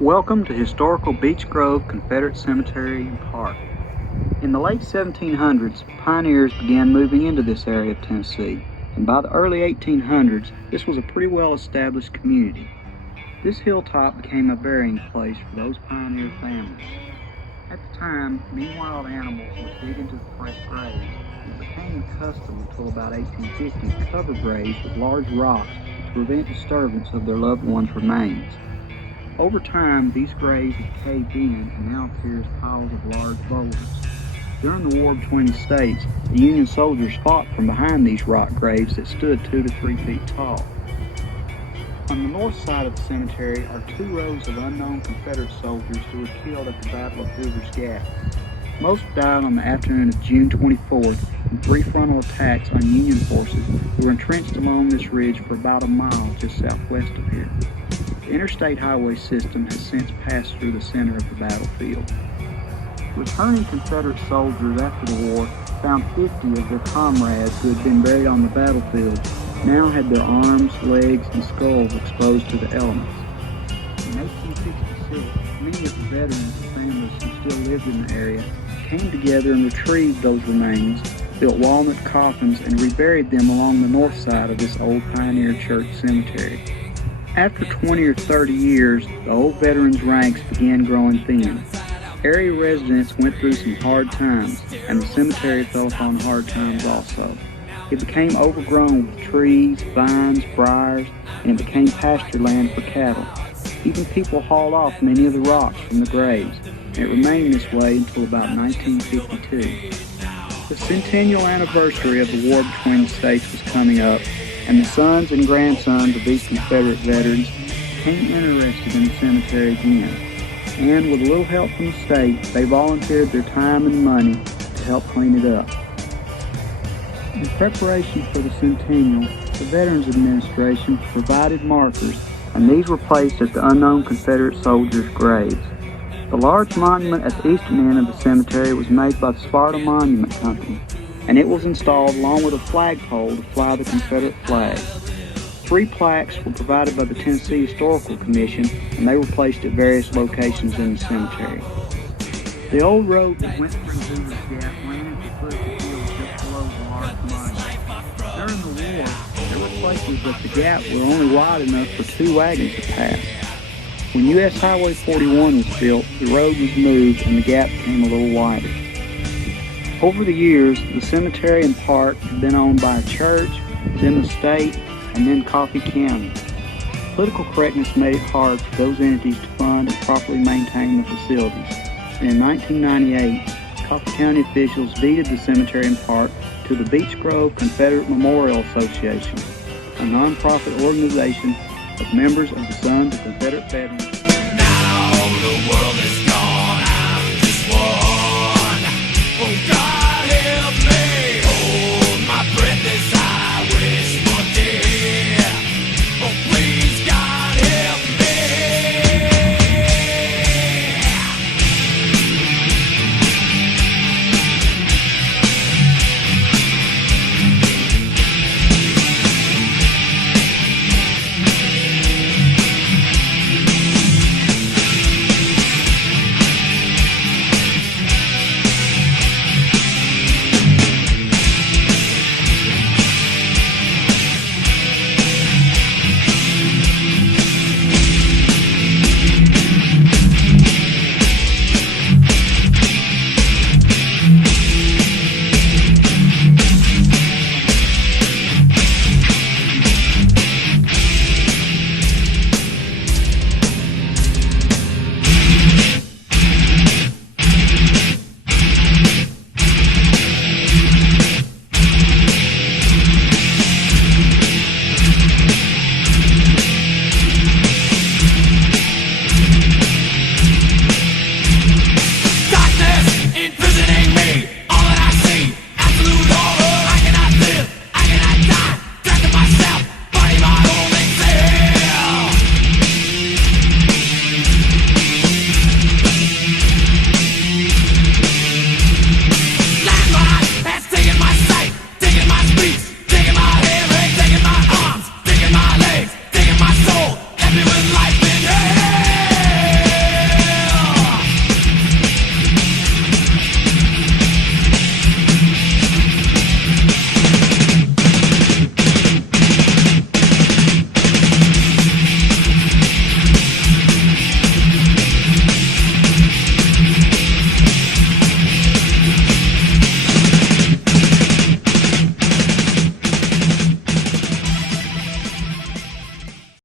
Welcome to historical Beech Grove Confederate Cemetery and Park. In the late 1700s, pioneers began moving into this area of Tennessee, and by the early 1800s, this was a pretty well-established community. This hilltop became a burying place for those pioneer families. At the time, many wild animals would dig into the fresh graves, and it became the custom until about 1850 to cover graves with large rocks to prevent disturbance of their loved ones' remains. Over time, these graves have caved in and now appear as piles of large boulders. During the war between the states, the Union soldiers fought from behind these rock graves that stood 2 to 3 feet tall. On the north side of the cemetery are 2 rows of unknown Confederate soldiers who were killed at the Battle of Hoover's Gap. Most died on the afternoon of June 24th in 3 frontal attacks on Union forces who were entrenched along this ridge for about a mile just southwest of here. The interstate highway system has since passed through the center of the battlefield. Returning Confederate soldiers after the war found 50 of their comrades who had been buried on the battlefield now had their arms, legs, and skulls exposed to the elements. In 1866, many of the veterans and families who still lived in the area came together and retrieved those remains, built walnut coffins, and reburied them along the north side of this old pioneer church cemetery. After 20 or 30 years, the old veterans' ranks began growing thin. Area residents went through some hard times, and the cemetery fell upon hard times also. It became overgrown with trees, vines, briars, and it became pasture land for cattle. Even people hauled off many of the rocks from the graves, and it remained this way until about 1952. The centennial anniversary of the war between the states was coming up, and the sons and grandsons of these Confederate veterans became interested in the cemetery again. And with a little help from the state, they volunteered their time and money to help clean it up. In preparation for the centennial, the Veterans Administration provided markers, and these were placed at the unknown Confederate soldiers' graves. The large monument at the eastern end of the cemetery was made by the Sparta Monument Company, and it was installed along with a flagpole to fly the Confederate flag. 3 plaques were provided by the Tennessee Historical Commission, and they were placed at various locations in the cemetery. The old road that went through Hoover's Gap ran at the foot of the hill just below the large monument. During the war, there were places that the gap were only wide enough for 2 wagons to pass. When U.S. Highway 41 was built, the road was moved and the gap became a little wider. Over the years, the cemetery and park have been owned by a church, then the state, and then Coffee County. Political correctness made it hard for those entities to fund and properly maintain the facilities. And in 1998, Coffee County officials deeded the cemetery and park to the Beech Grove Confederate Memorial Association, a nonprofit organization of members of the Sons of Confederate Veterans. Now the world is gone, I'm just one. Oh God help me.